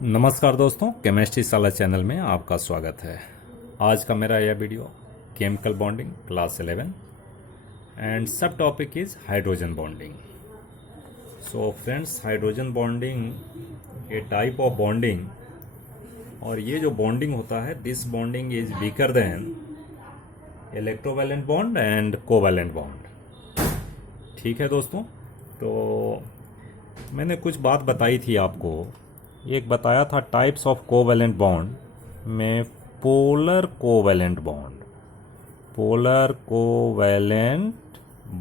नमस्कार दोस्तों, केमिस्ट्री साला चैनल में आपका स्वागत है। आज का मेरा यह video chemical bonding class 11 and सब topic is hydrogen bonding. So friends, hydrogen bonding a type of bonding, और ये जो बॉन्डिंग होता है, this bonding is weaker than electrovalent bond and covalent bond. ठीक है दोस्तों, तो मैंने कुछ बात बताई थी आपको। एक बताया था टाइप्स ऑफ कोवैलेंट बॉन्ड में polar covalent bond, polar covalent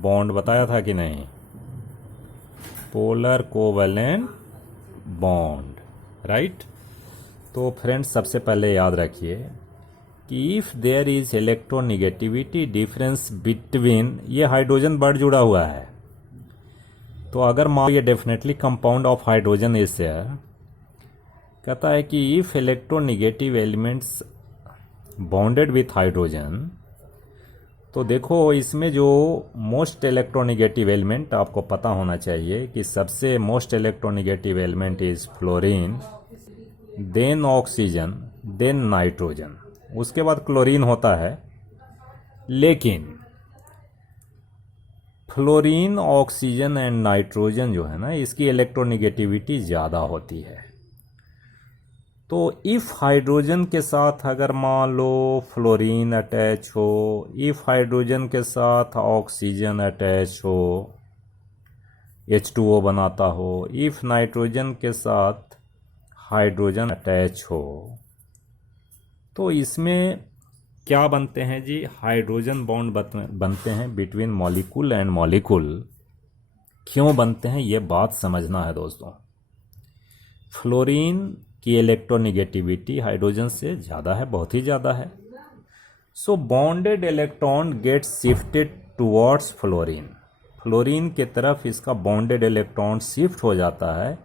bond बताया था कि नहीं? Polar covalent bond, right. तो फ्रेंड्स, सबसे पहले याद रखिए कि if there is electronegativity difference between, ये हाइड्रोजन बॉन्ड जुड़ा हुआ है, तो अगर मान ये definitely compound of hydrogen is there, कहता है कि if electronegative elements bonded with hydrogen, तो देखो इसमें जो मोस्ट इलेक्ट्रोनिगेटिव एलिमेंट आपको पता होना चाहिए कि सबसे most electronegative element is fluorine, then oxygen, then nitrogen, उसके बाद क्लोरीन होता है। लेकिन फ्लोरीन, ऑक्सीजन एंड नाइट्रोजन जो है ना, इसकी इलेक्ट्रोनिगेटिविटी ज़्यादा होती है। तो इफ़ हाइड्रोजन के साथ अगर मान लो फ्लोरीन अटैच हो, इफ़ हाइड्रोजन के साथ ऑक्सीजन अटैच हो, H2O बनाता हो, इफ़ नाइट्रोजन के साथ हाइड्रोजन अटैच हो, तो इसमें क्या बनते हैं जी? हाइड्रोजन बॉन्ड बनते हैं बिटवीन मॉलिक्यूल एंड मॉलिक्यूल। क्यों बनते हैं ये बात समझना है दोस्तों। फ्लोरीन की इलेक्ट्रोनिगेटिविटी हाइड्रोजन से ज़्यादा है, बहुत ही ज़्यादा है। So bonded electron gets shifted towards fluorine, fluorine के तरफ इसका बॉन्डेड इलेक्ट्रॉन शिफ्ट हो जाता है।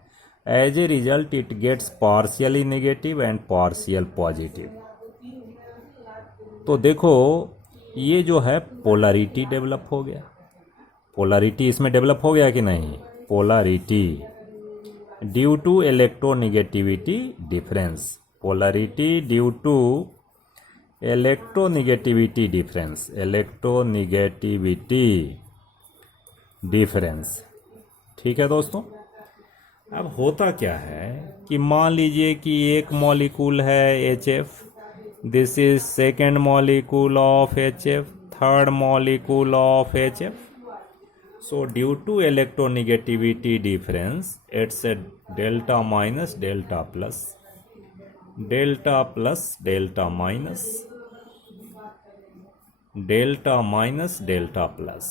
As a result it gets partially negative and partial positive. तो देखो ये जो है पोलैरिटी डेवलप हो गया, पोलैरिटी इसमें डेवलप हो गया कि नहीं? Polarity due to electronegativity difference, polarity due to electronegativity difference, electronegativity difference. ठीक है दोस्तों। अब होता क्या है कि मान लीजिए कि एक मॉलिक्यूल है HF, this is second molecule of HF, third molecule of HF. So due to electronegativity difference, it's a delta minus delta plus, delta plus delta minus, delta minus delta plus।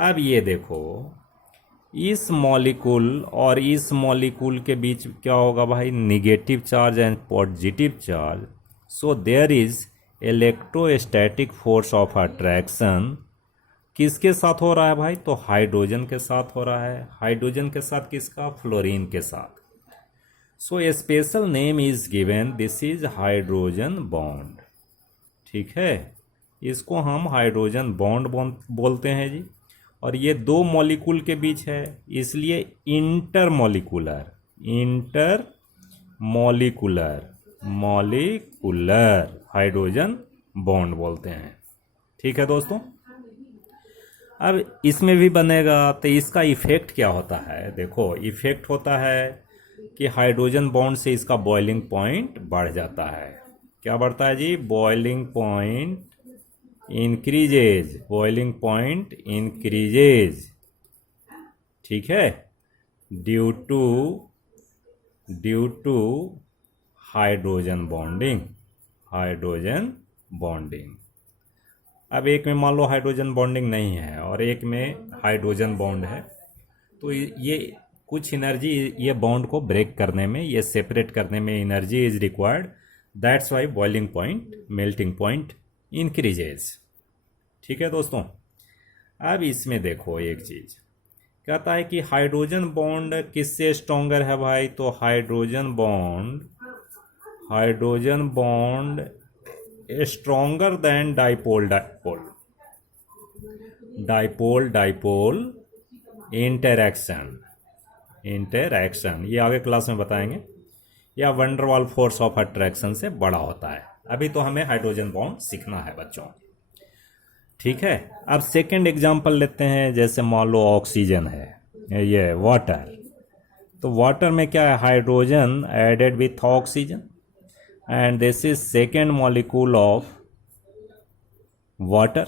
अब ये देखो, इस molecule और इस molecule के बीच क्या होगा भाई? Negative charge and positive charge. So there is electrostatic force of attraction. किसके साथ हो रहा है भाई? तो हाइड्रोजन के साथ हो रहा है। हाइड्रोजन के साथ किसका? फ्लोरीन के साथ। So a special name is given, this is hydrogen bond. ठीक है, इसको हम हाइड्रोजन बॉन्ड बोलते हैं जी। और ये दो मॉलिक्यूल के बीच है, इसलिए inter molecular, inter molecular, molecular hydrogen bond बोलते हैं। ठीक है दोस्तों। अब इसमें भी बनेगा, तो इसका इफेक्ट क्या होता है? देखो, इफेक्ट होता है कि हाइड्रोजन बॉन्ड से इसका बॉइलिंग पॉइंट बढ़ जाता है। क्या बढ़ता है जी? Boiling point increases, boiling point increases. ठीक है, due to hydrogen bonding, hydrogen bonding. अब एक में मान लो हाइड्रोजन बॉन्डिंग नहीं है और एक में हाइड्रोजन बॉन्ड है, तो ये कुछ एनर्जी ये बॉन्ड को ब्रेक करने में, ये सेपरेट करने में energy is required. That's why boiling point, melting point increases. ठीक है दोस्तों। अब इसमें देखो एक चीज कहता है कि हाइड्रोजन बॉन्ड किससे स्ट्रॉन्गर है भाई? तो hydrogen bond stronger than dipole interaction, ये आगे क्लास में बताएंगे या वंडरवाल फोर्स ऑफ अट्रैक्शन से बड़ा होता है। अभी तो हमें हाइड्रोजन बॉन्ड सीखना है बच्चों, ठीक है। अब सेकंड एग्जांपल लेते हैं, जैसे मान लो ऑक्सीजन है, ये वाटर। तो वाटर में क्या है, hydrogen added with oxygen, and this is second molecule of water.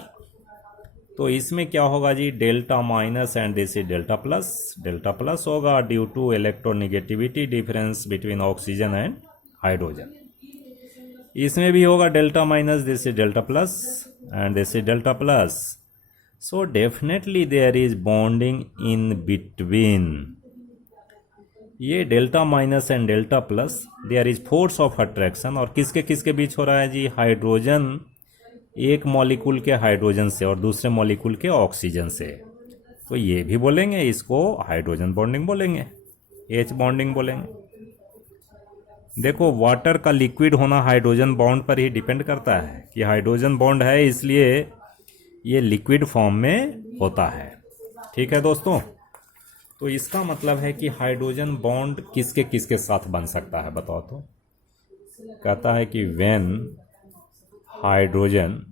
तो इसमें क्या होगा जी, delta minus and this is delta plus. Delta plus होगा due to electronegativity difference between oxygen and hydrogen. इसमें भी होगा delta minus, this is delta plus and this is delta plus. So definitely there is bonding in between. ये delta minus and delta plus, there is force of attraction. और किसके किसके बीच हो रहा है जी, हाइड्रोजन, एक मॉलिक्यूल के हाइड्रोजन से और दूसरे मॉलिक्यूल के ऑक्सीजन से। तो ये भी बोलेंगे, इसको हाइड्रोजन बॉन्डिंग बोलेंगे, एच बॉन्डिंग बोलेंगे। देखो वाटर का लिक्विड होना हाइड्रोजन बॉन्ड पर ही डिपेंड करता है कि हाइड्रोजन बॉन्ड है, इसलिए ये लिक्विड फॉर्म में होता है, ठीक है दोस्तों। तो इसका मतलब है कि हाइड्रोजन बॉन्ड किसके किसके साथ बन सकता है, बताओ तो। कहता है कि when hydrogen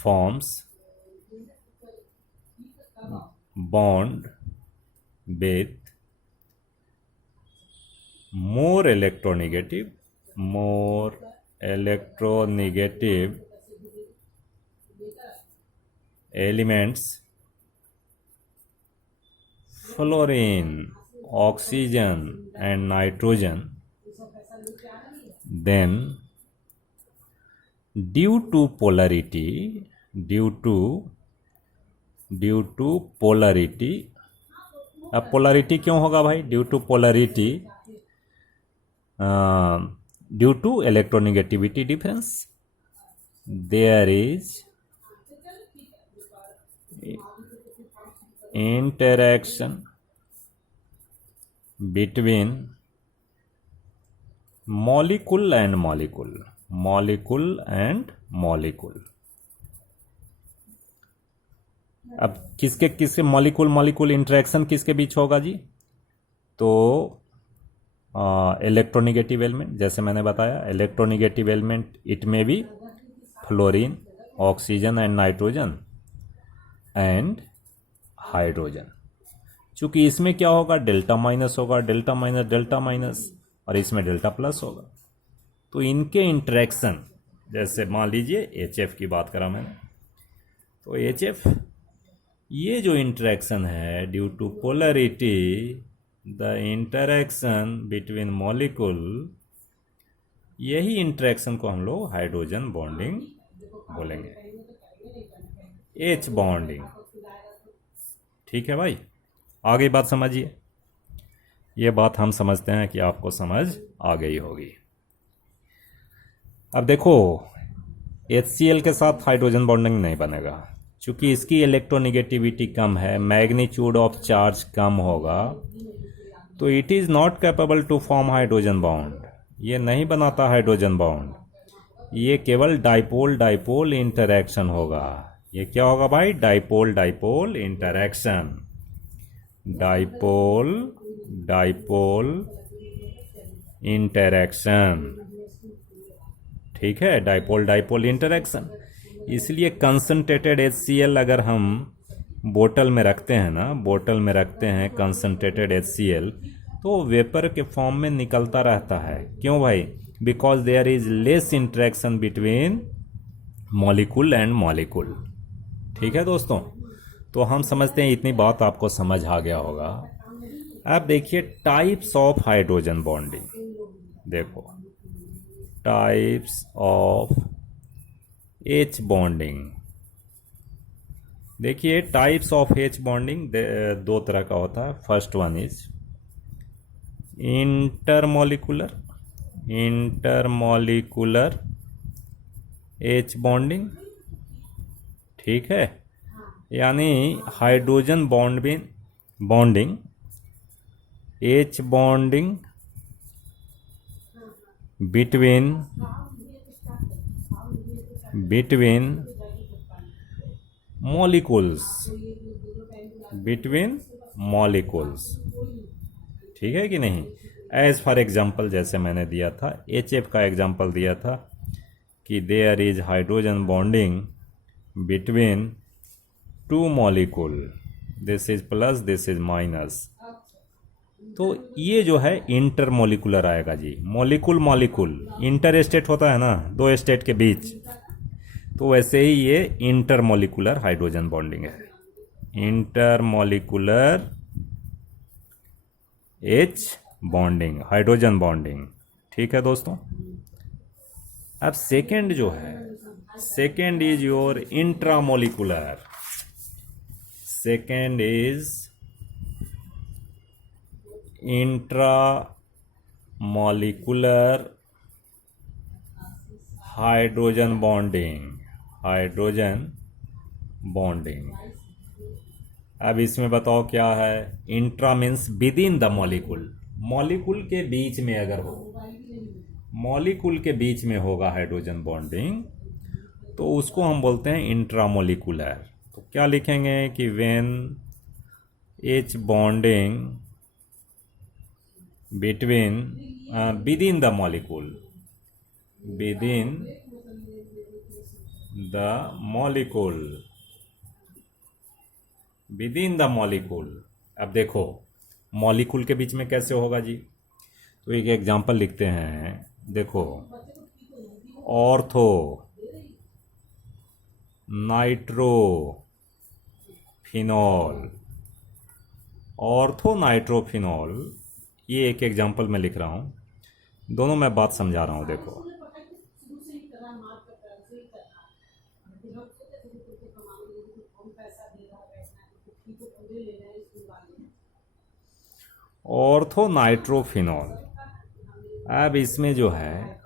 forms bond with more electronegative elements, fluorine, oxygen and nitrogen, then due to polarity, अब पोलरिटी क्यों होगा भाई, due to polarity, due to electronegativity difference, there is interaction between molecule and molecule. अब किसके किसके molecule interaction किसके बीच होगा जी, तो इलेक्ट्रोनिगेटिव एलिमेंट, जैसे मैंने बताया electronegative element, it may be fluorine, oxygen and nitrogen and hydrogen. चूंकि इसमें क्या होगा, डेल्टा माइनस होगा, डेल्टा माइनस, और इसमें डेल्टा प्लस होगा। तो इनके इंटरेक्शन, जैसे मान लीजिए HF की बात करा मैंने, तो HF ये जो इंटरेक्शन है due to polarity, the interaction between molecule, यही इंटरेक्शन को हम लोग हाइड्रोजन बॉन्डिंग बोलेंगे, H बॉन्डिंग, ठीक है भाई। आगे बात समझिए, ये बात हम समझते हैं कि आपको समझ आ गई होगी। अब देखो HCl के साथ हाइड्रोजन बॉन्डिंग नहीं बनेगा, चूंकि इसकी इलेक्ट्रोनिगेटिविटी कम है, मैग्नीट्यूड ऑफ चार्ज कम होगा, तो it is not capable to form hydrogen bond, ये नहीं बनाता हाइड्रोजन बॉन्ड, ये केवल डाइपोल इंटरैक्शन होगा। ये क्या होगा भाई, डाइपोल इंटरैक्शन, डाइपोल इंटरैक्शन, ठीक है, डाइपोल इंटरैक्शन। इसलिए कंसंट्रेटेड HCl अगर हम बोतल में रखते हैं ना, बोतल में रखते हैं कंसंट्रेटेड HCl, तो वेपर के फॉर्म में निकलता रहता है। क्यों भाई, because there is less interaction between molecule and molecule, ठीक है दोस्तों। तो हम समझते हैं इतनी बात आपको समझ आ गया होगा। अब देखिए टाइप्स ऑफ हाइड्रोजन बॉन्डिंग, देखो टाइप्स ऑफ H बॉन्डिंग। देखिए टाइप्स ऑफ H बॉन्डिंग दो तरह का होता है। First one is intermolecular H bonding, ठीक है, यानी hydrogen bonding H bonding between molecules, ठीक है कि नहीं। एज फॉर एग्जाम्पल जैसे मैंने दिया था HF का एग्जाम्पल दिया था कि there is hydrogen bonding between two molecule, this is plus this is minus, तो ये जो है इंटर मॉलिकुलर आएगा जी। मॉलिक्यूल मॉलिक्यूल इंटर स्टेट होता है ना, दो स्टेट के बीच, तो वैसे ही ये इंटर मॉलिकुलर हाइड्रोजन बॉन्डिंग है, inter molecular H bonding, hydrogen bonding. ठीक है दोस्तों। अब सेकेंड जो है, second is your intramolecular, second is intramolecular hydrogen bonding, hydrogen bonding. अब इसमें बताओ क्या है, intra means with in the molecule, molecule के बीच में अगर हो, मॉलिक्यूल के बीच में होगा हाइड्रोजन बॉन्डिंग तो उसको हम बोलते हैं इंट्रामोलिकुलर। तो क्या लिखेंगे कि when H bonding between with in the molecule, with in the molecule, with in the molecule. अब देखो मॉलिक्यूल के बीच में कैसे होगा जी, तो एक एग्जांपल लिखते हैं, देखो ortho nitro phenol, ortho nitrophenol, ये एक एग्जांपल मैं लिख रहा हूँ, दोनों मैं बात समझा रहा हूँ। देखो ऑर्थो नाइट्रोफिनॉल, अब इसमें जो है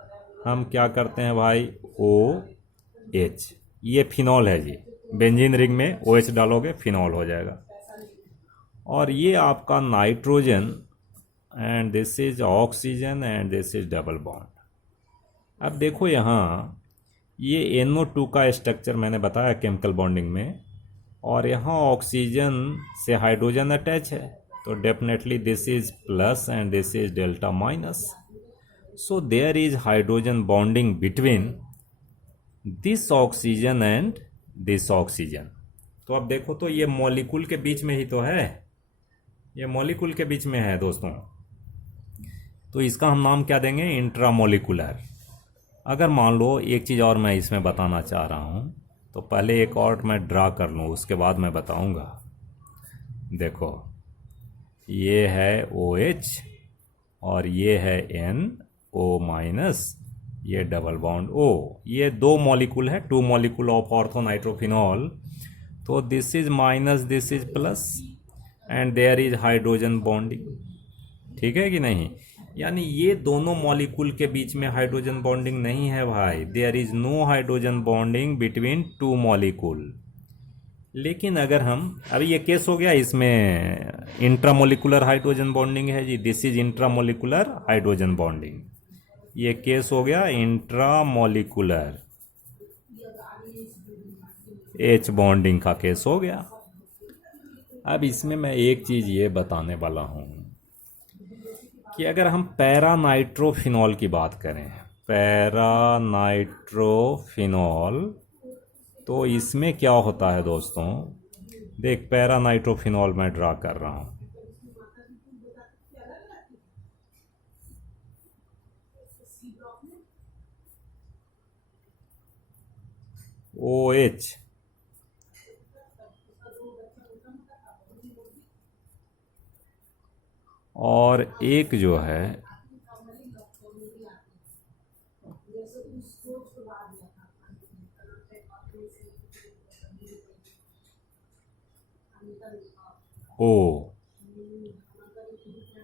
हम क्या करते हैं भाई, OH, ये फिनॉल है जी, बेंजीन रिंग में OH डालोगे फिनॉल हो जाएगा, और ये आपका nitrogen and this is oxygen and this is double bond. अब देखो यहाँ ये NO2 का स्ट्रक्चर मैंने बताया केमिकल बॉन्डिंग में, और यहाँ ऑक्सीजन से हाइड्रोजन अटैच है, तो definitely this is plus and this is delta minus, so there is hydrogen bonding between this oxygen and this oxygen. तो अब देखो तो ये मॉलिक्यूल के बीच में ही तो है, ये मॉलिक्यूल के बीच में है दोस्तों, तो इसका हम नाम क्या देंगे, इंट्रामोलिकुलर। अगर मान लो एक चीज़ और मैं इसमें बताना चाह रहा हूँ, तो पहले एक और मैं ड्रा कर लूँ उसके बाद मैं बताऊँगा। देखो ये है OH और ये है NO माइनस, ये डबल बॉन्ड O, ये दो मॉलिक्यूल है, two molecule of ortho nitrophenol, तो this is minus this is plus and there is hydrogen bonding. ठीक है कि नहीं, यानी ये दोनों मॉलिक्यूल के बीच में हाइड्रोजन बॉन्डिंग नहीं है भाई, there is no hydrogen bonding between two molecule. लेकिन अगर हम, अभी ये केस हो गया, इसमें इंट्रामोलिकुलर हाइड्रोजन बॉन्डिंग है जी, this is intramolecular hydrogen bonding, ये केस हो गया इंट्रामोलिकुलर H बॉन्डिंग का केस हो गया। अब इसमें मैं एक चीज़ ये बताने वाला हूँ कि अगर हम पैरानाइट्रोफिनॉल की बात करें, पैरानाइट्रोफिनॉल, तो इसमें क्या होता है दोस्तों, देख पैरानाइट्रोफिनॉल मैं ड्रा कर रहा हूँ, OH और एक जो है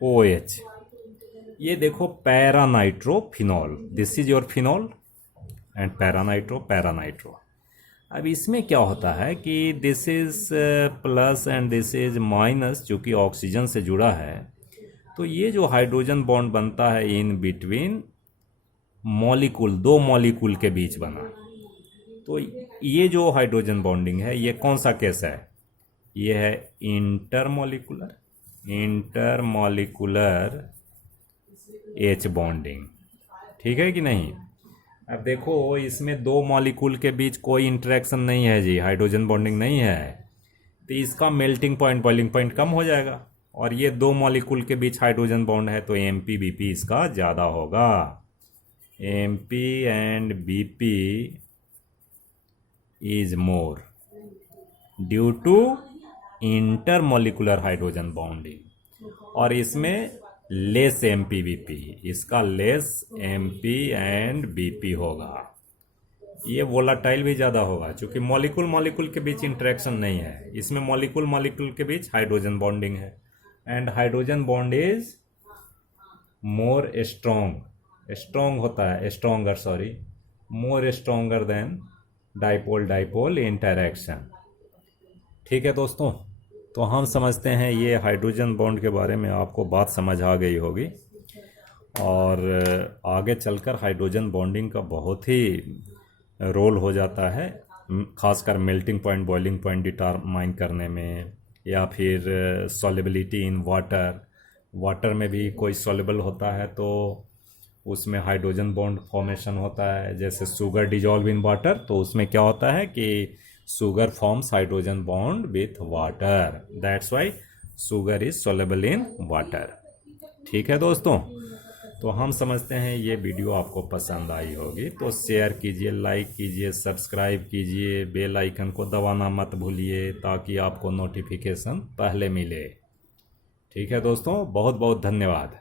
OH, ये देखो paranitrophenol, this is your phenol and paranitro. अब इसमें क्या होता है कि this is plus and this is minus, चूँकि ऑक्सीजन से जुड़ा है, तो ये जो हाइड्रोजन बॉन्ड बनता है इन बिटवीन मॉलिक्यूल, दो मॉलिक्यूल के बीच बना, तो ये जो हाइड्रोजन बॉन्डिंग है ये कौन सा केस है, ये है इंटरमॉलिकुलर, इंटरमॉलिकुलर H बॉन्डिंग। ठीक है कि नहीं। अब देखो इसमें दो मॉलिक्यूल के बीच कोई इंटरेक्शन नहीं है जी, हाइड्रोजन बॉन्डिंग नहीं है, तो इसका मेल्टिंग पॉइंट बॉइलिंग पॉइंट कम हो जाएगा। और ये दो मॉलिक्यूल के बीच हाइड्रोजन बॉन्ड है तो MPBP इसका ज़्यादा होगा। MP and BP is more due to intermolecular hydrogen bonding. और इसमें लेस MPBP, इसका लेस MP एंड BP होगा। ये वोलाटाइल भी ज़्यादा होगा क्योंकि मॉलिक्यूल मॉलिक्यूल के बीच इंटरेक्शन नहीं है, इसमें मॉलिक्यूल मॉलिक्यूल के बीच हाइड्रोजन बॉन्डिंग है। And hydrogen bond is more strong होता है, stronger sorry, more stronger than dipole dipole interaction. ठीक है दोस्तों, तो हम समझते हैं ये हाइड्रोजन बॉन्ड के बारे में आपको बात समझ आ गई होगी। और आगे चलकर हाइड्रोजन बॉन्डिंग का बहुत ही रोल हो जाता है, खासकर melting point boiling point determine करने में, या फिर सॉल्युबिलिटी इन वाटर में भी कोई सॉल्युबल होता है तो उसमें हाइड्रोजन बॉन्ड फॉर्मेशन होता है। जैसे शुगर डिजॉल्व इन वाटर, तो उसमें क्या होता है कि sugar forms hydrogen bond with water, that's why sugar is soluble in water. ठीक है दोस्तों, तो हम समझते हैं ये वीडियो आपको पसंद आई होगी, तो शेयर कीजिए, लाइक कीजिए, सब्सक्राइब कीजिए, बेल आइकन को दबाना मत भूलिए ताकि आपको नोटिफिकेशन पहले मिले। ठीक है दोस्तों, बहुत बहुत धन्यवाद।